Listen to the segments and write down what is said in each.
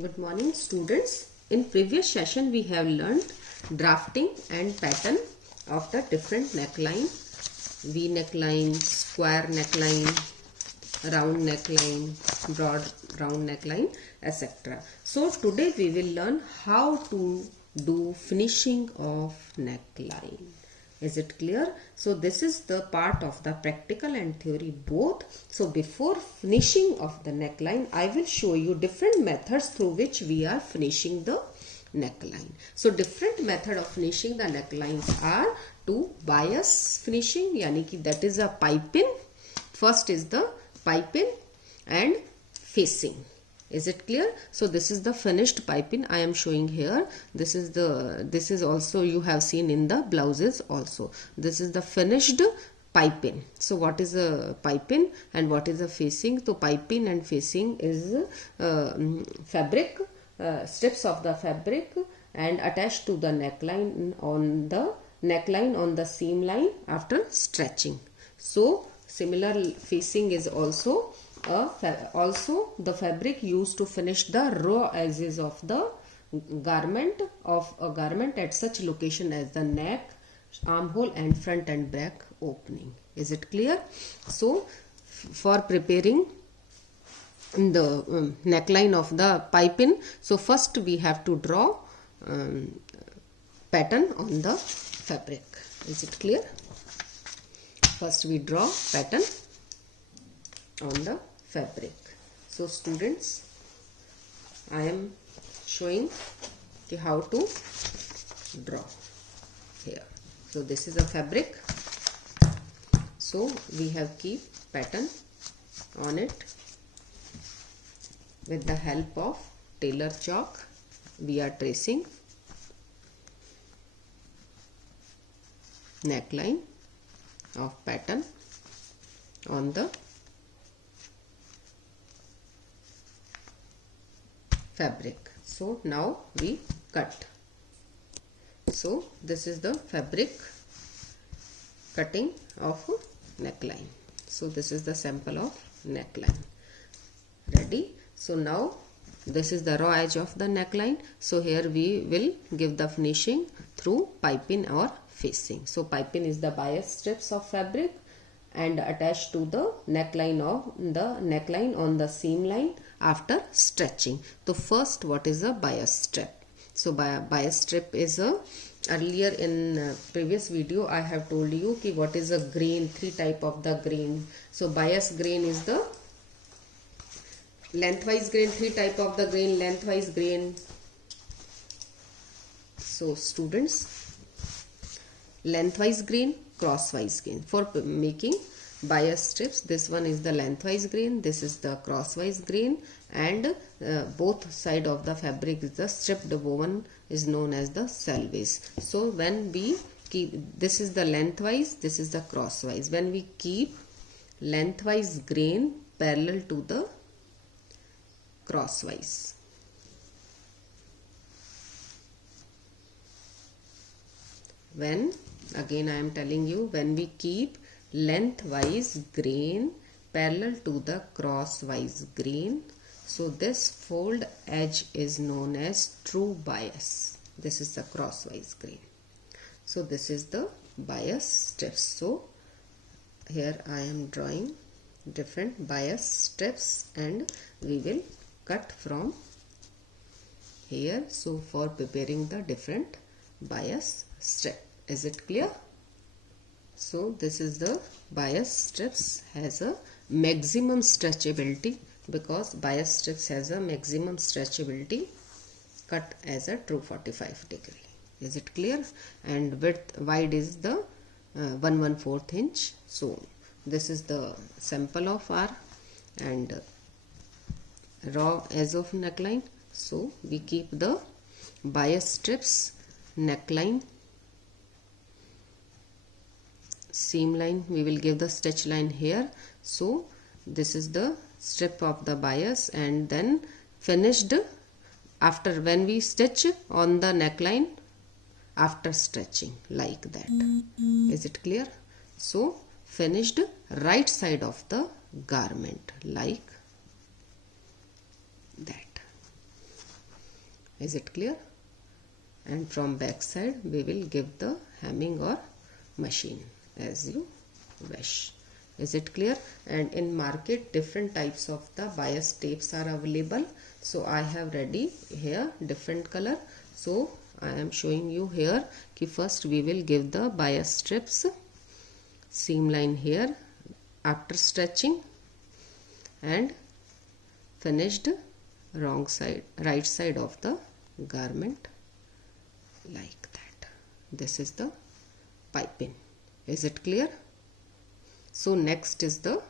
Good morning students. In previous session we have learned drafting and pattern of the different neckline, V neckline, square neckline, round neckline, broad round neckline, etc. So today we will learn how to do finishing of neckline. Is it clear? So this is the part of the practical and theory both. So before finishing of the neckline, I will show you different methods through which we are finishing the neckline. So different method of finishing the necklines are to bias finishing, yani ki that is a piping. First is the piping and facing. Is it clear? So this is the finished piping I am showing here. This is also you have seen in the blouses also. This is the finished piping. So what is a piping and what is a facing? So piping and facing is fabric, strips of the fabric and attached to the neckline on the seam line after stretching. So similar facing is also the fabric used to finish the raw edges of the garment at such location as the neck, armhole and front and back opening. Is it clear? So for preparing the neckline of the piping, so first we have to draw pattern on the fabric. Is it clear? First we draw pattern on the fabric. So students, I am showing how to draw here. So this is a fabric. So we have keep pattern on it with the help of tailor chalk. We are tracing neckline of pattern on the fabric. So now we cut. So this is the fabric cutting of neckline. So this is the sample of neckline. Ready? So now this is the raw edge of the neckline. So here we will give the finishing through piping or facing. So piping is the bias strips of fabric and attached to the neckline on the seam line after stretching. So first, what is a bias strip? So bias strip is earlier in previous video I have told you ki what is a grain, three type of the grain. So bias grain is the lengthwise grain, three type of the grain, lengthwise grain. So students, lengthwise grain, crosswise grain. For making bias strips, this one is the lengthwise grain, this is the crosswise grain, and both side of the fabric is the stripped woven is known as the selvage. So when we keep, this is the lengthwise, this is the crosswise. When we keep lengthwise grain parallel to the crosswise, when again I am telling you, when we keep lengthwise grain parallel to the crosswise grain, so this fold edge is known as true bias. This is the crosswise grain. So this is the bias strips. So here I am drawing different bias strips and we will cut from here. So for preparing the different bias strip. Is it clear? So this is the bias strips has a maximum stretchability, because bias strips has a maximum stretchability, cut as a true 45 degree. Is it clear? And width wide is the 1/4 inch. So this is the sample of our and raw edge of neckline. So we keep the bias strips neckline seam line, we will give the stitch line here. So this is the strip of the bias and then finished after when we stitch on the neckline after stretching like that. Is it clear? So finished right side of the garment like that. Is it clear? And from back side we will give the hemming or machine as you wish. Is it clear? And in market different types of the bias tapes are available. So I have ready here different color. So I am showing you here कि first we will give the bias strips, seam line here after stretching, and finished right side of the garment like that. This is the piping. Is it clear? So next is the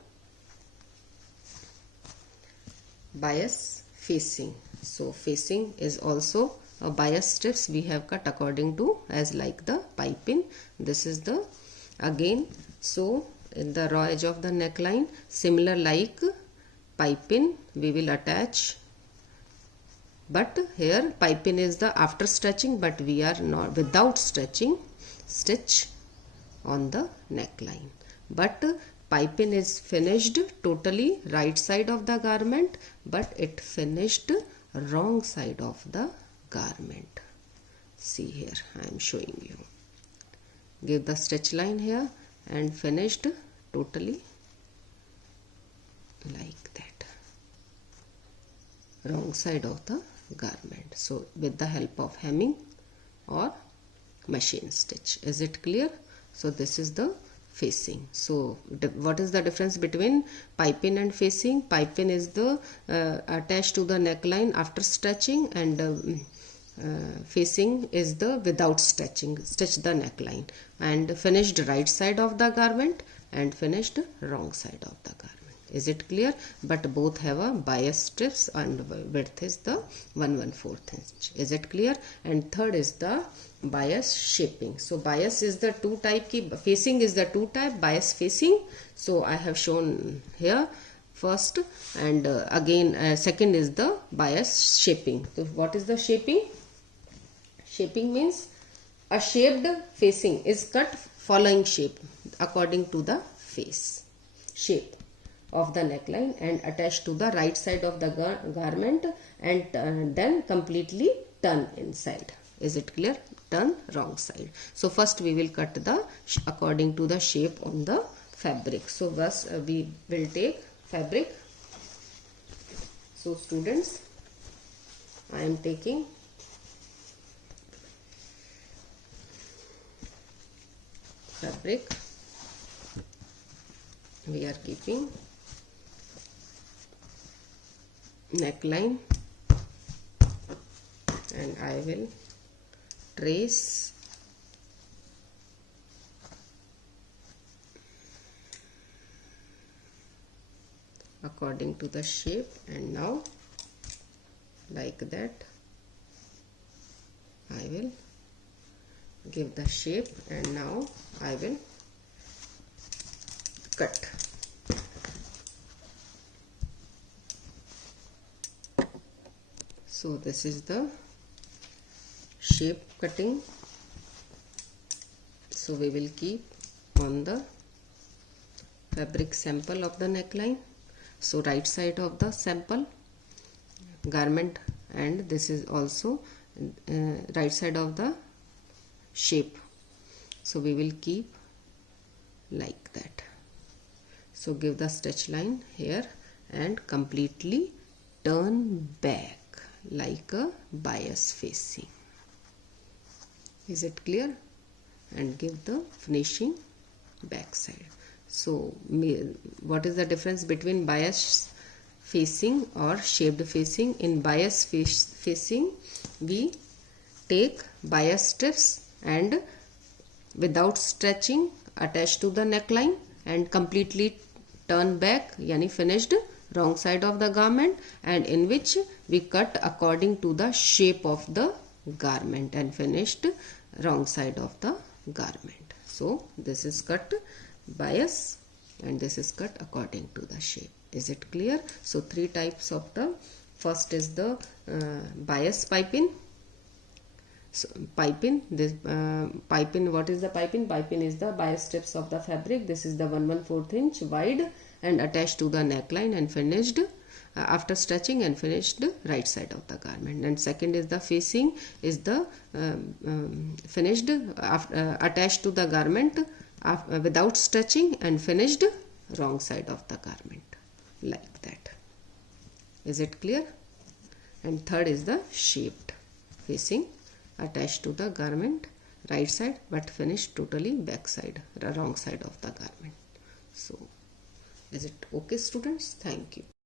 bias facing. So facing is also a bias strips we have cut according to as like the piping. This is the again, so in the raw edge of the neckline, similar like piping we will attach, but here piping is the after stretching, but we are not without stretching stitch on the neckline. But piping is finished totally right side of the garment, but it finished wrong side of the garment. See here, I am showing you. Give the stitch line here and finished totally like that, wrong side of the garment. So with the help of hemming or machine stitch. Is it clear? So this is the facing. So what is the difference between piping and facing? Piping is the attached to the neckline after stretching, and facing is the without stretching, stitch the neckline, and finished right side of the garment and finished wrong side of the garment. Is it clear? But both have a bias strips and width is the 1/4 inch. Is it clear? And third is the bias shaping. So bias is the two type ki, facing is the two type, bias facing. So I have shown here first, and again second is the bias shaping. So what is the shaping? Shaping means a shaped facing is cut following shape according to the face shape of the neckline and attached to the right side of the garment, and then completely turn inside. Is it clear? Turn wrong side. So first we will cut the according to the shape on the fabric. So first we will take fabric. So students, I am taking fabric. We are keeping neckline, and I will trace according to the shape, and now like that I will give the shape, and now I will cut. So this is the shape cutting. So we will keep on the fabric sample of the neckline. So right side of the sample garment, and this is also right side of the shape. So we will keep like that. So give the stitch line here and completely turn back like a bias facing. Is it clear? And give the finishing back side. So what is the difference between bias facing or shaped facing? In bias facing we take bias strips and without stretching attached to the neckline and completely turn back, yani finished wrong side of the garment, and in which we cut according to the shape of the garment and finished wrong side of the garment. So this is cut bias and this is cut according to the shape. Is it clear? So three types of the, first is the bias piping. So piping, this piping, what is the piping? Piping is the bias strips of the fabric. This is the 1/4 inch wide and attached to the neckline and finished after stretching and finished right side of the garment. And second is the facing is the finished attached to the garment without stretching and finished wrong side of the garment, like that. Is it clear? And third is the shaped, facing attached to the garment right side but finished totally back side, wrong side of the garment. So is it okay, students? Thank you.